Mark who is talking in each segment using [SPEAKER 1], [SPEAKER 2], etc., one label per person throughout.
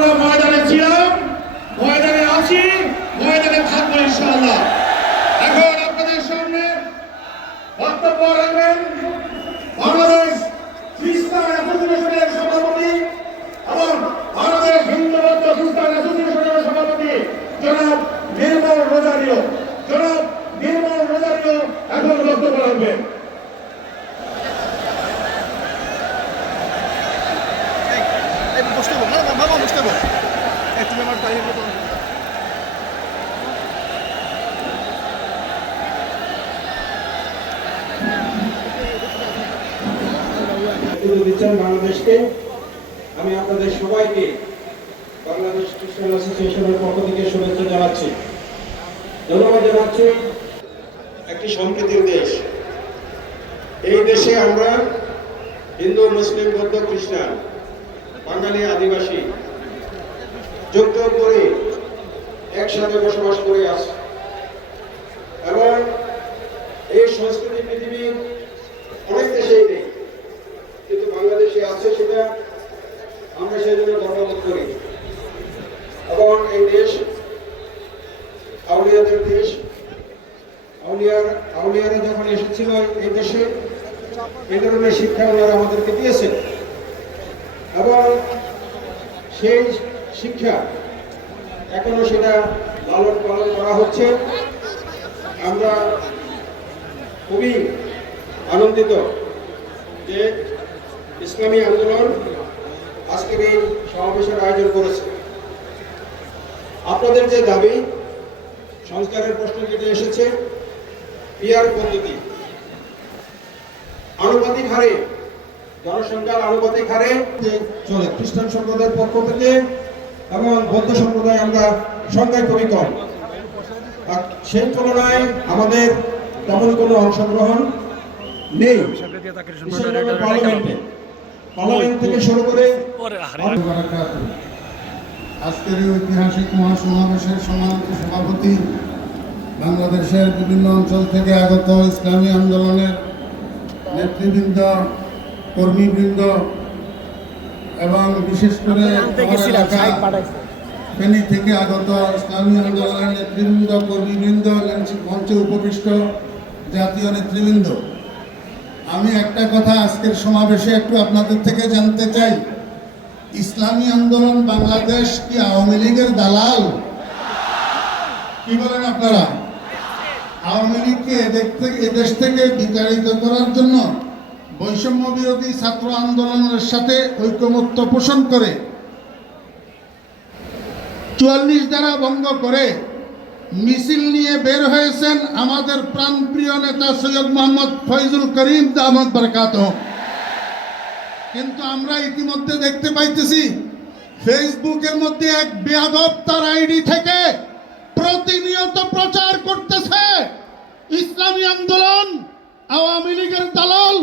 [SPEAKER 1] আমরা ময়দানে ছিলাম, ময়দানে আছি, ময়দানে থাকব ইনশাআল্লাহ। এখন আপনাদের সামনে বক্তব্য রাখবেন বাংলাদেশ খ্রিস্টান অ্যাসোসিয়েশনের সভাপতি এবং বাংলাদেশ হিন্দু বৌদ্ধ খ্রিস্টান অ্যাসোসিয়েশনের সভাপতি জনাব নির্মল রোজারিও। জনাব নির্মল রোজারিও এখন বক্তব্য রাখবেন।
[SPEAKER 2] এই বসতে এই তুমি আমার টাইম মতো
[SPEAKER 3] দিচ্ছেন বাংলাদেশকে আমি আপনাদের সবাইকে বাংলাদেশ খ্রিস্টান অ্যাসোসিয়েশনের পক্ষ থেকে শুভেচ্ছা জানাচ্ছি। ধন্যবাদ জানাচ্ছি। একটি সম্প্রীতির দেশ। এই দেশে আমরা হিন্দু, মুসলিম, বৌদ্ধ, খ্রিস্টান, বাঙালি, আদিবাসী যুক্ত করে একসাথে বসবাস করে আছি এবং এই সংস্কৃতি পৃথিবীর অনেক দেশেই নেই, কিন্তু বাংলাদেশে আছে সেটা আমরা সেই জন্য গর্ববোধ করি। এবং এই দেশ, আউলিয়াদের দেশ, আউলিয়ার, আউলিয়ারা যখন এসেছিল এই দেশে, এই ধরনের শিক্ষা ওনারা আমাদেরকে দিয়েছেন। এবং সেই শিক্ষা। এখনও সেটা লালন পালন করা হচ্ছে। আমরা খুবই আনন্দিত যে ইসলামী আন্দোলন আজকের এই সমাবেশের আয়োজন করেছে। আপনাদের যে দাবি, সংস্কারের প্রশ্ন যেটা এসেছে, পিয়ার পদ্ধতি। আনুপাতিক হারে, জনসংখ্যার আনুপাতিক হারে চলে, খ্রিস্টান সম্প্রদায়ের পক্ষ থেকে এবং বৌদ্ধ সম্প্রদায় আমরা সংখ্যায় খুবই কম। সেই তুলনায় আমাদের তেমন কোনো অংশগ্রহণ নেই। পার্লামেন্টে। থেকে শুরু করে
[SPEAKER 4] আজকের এই ঐতিহাসিক মহাসমাবেশের সভাপতি বাংলাদেশের বিভিন্ন অঞ্চল থেকে আগত ইসলামী আন্দোলনের নেতৃবৃন্দ, কর্মীবৃন্দ এবং বিশেষ করে ফেনী থেকে আগত ইসলামী আন্দোলনের নেতৃবৃন্দ কর্মীবৃন্দ মঞ্চে উপবিষ্ট জাতীয় নেতৃবৃন্দ। আমি একটা কথা আজকের সমাবেশে একটু আপনাদের থেকে জানতে চাই। ইসলামী আন্দোলন বাংলাদেশ কি আওয়ামী লীগের দালাল? কি বলেন আপনারা? আওয়ামী লীগকে এদেশ থেকে বিতাড়িত করার জন্য বৈষম্য বিরোধী ছাত্র আন্দোলনের সাথে ঐকমত্য পোষণ করে চুয়াল্লিশ দ্বারা ভঙ্গ করে মিছিল নিয়ে বের হয়েছেন আমাদের প্রাণপ্রিয় নেতা সৈয়দ মোহাম্মদ ফয়জুল করিম দাহমদ বরকাত। কিন্তু আমরা ইতিমধ্যে দেখতে পাইতেছি, ফেসবুকের মধ্যে এক বেয়াদব তার আইডি থেকে প্রতিনিয়ত প্রচার করতেছে। ইসলামী আন্দোলন, আওয়ামী লীগের দালাল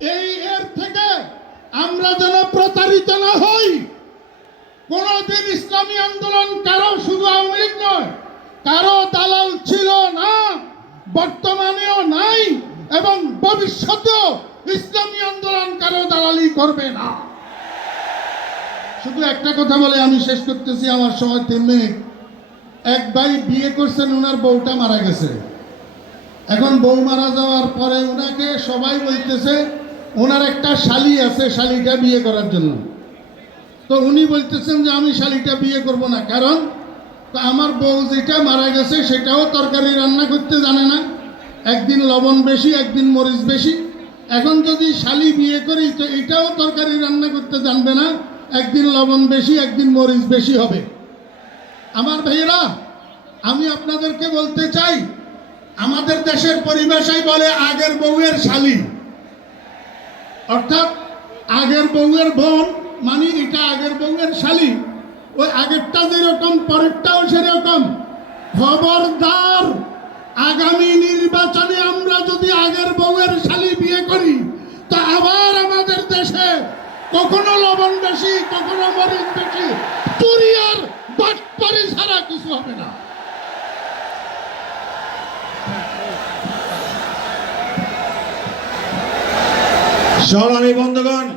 [SPEAKER 4] এই এর থেকে আমরা যেন প্রতারিত না হই। কোনদিন ইসলামী আন্দোলন কারও শুধু আওয়ামী লীগ নয়, কারও দালাল ছিল না, বর্তমানেও নাই এবং ভবিষ্যতেও ইসলামী আন্দোলন কারও দালালি করবে না। শুধু একটা কথা বলে আমি শেষ করতেছি, আমার সময় তিন মিনিট এক ভাই বিয়ে করছেন ওনার বউটা মারা গেছে। এখন বউ মারা যাওয়ার পরে ওনাকে সবাই বলতেছে ওনার একটা শালি আছে, শালিটা বিয়ে করার জন্য। তো উনি বলতেছেন যে, আমি শালিটা বিয়ে করব না। কারণ, তো আমার বউ যেটা মারা গেছে, সেটাও তরকারি রান্না করতে জানে না। একদিন লবণ বেশি, একদিন মরিচ বেশি। এখন যদি শালি বিয়ে করি, তো এটাও তরকারি রান্না করতে জানবে না। একদিন লবণ বেশি, একদিন মরিচ বেশি হবে। আমার ভাইয়েরা, আমি আপনাদেরকে বলতে চাই, আমাদের দেশের পরিভাষায় বলে আগের বউয়ের শালি। অর্থাৎ আগের বউয়ের বোন মানে এটা আগের বউয়ের শালি, ওই আগেরটা যেরকম, পরেরটাও সেরকম। খবরদার, আগামী নির্বাচনে আমরা যদি আগের বউয়ের শালি বিয়ে করি, তো আবার আমাদের দেশে কখনো লবণ বেশি, কখনো মরিচ বেশি, চুরি আর বাটপারি ছাড়া কিছু হবে না।
[SPEAKER 1] সংগ্রামী বন্ধুগণ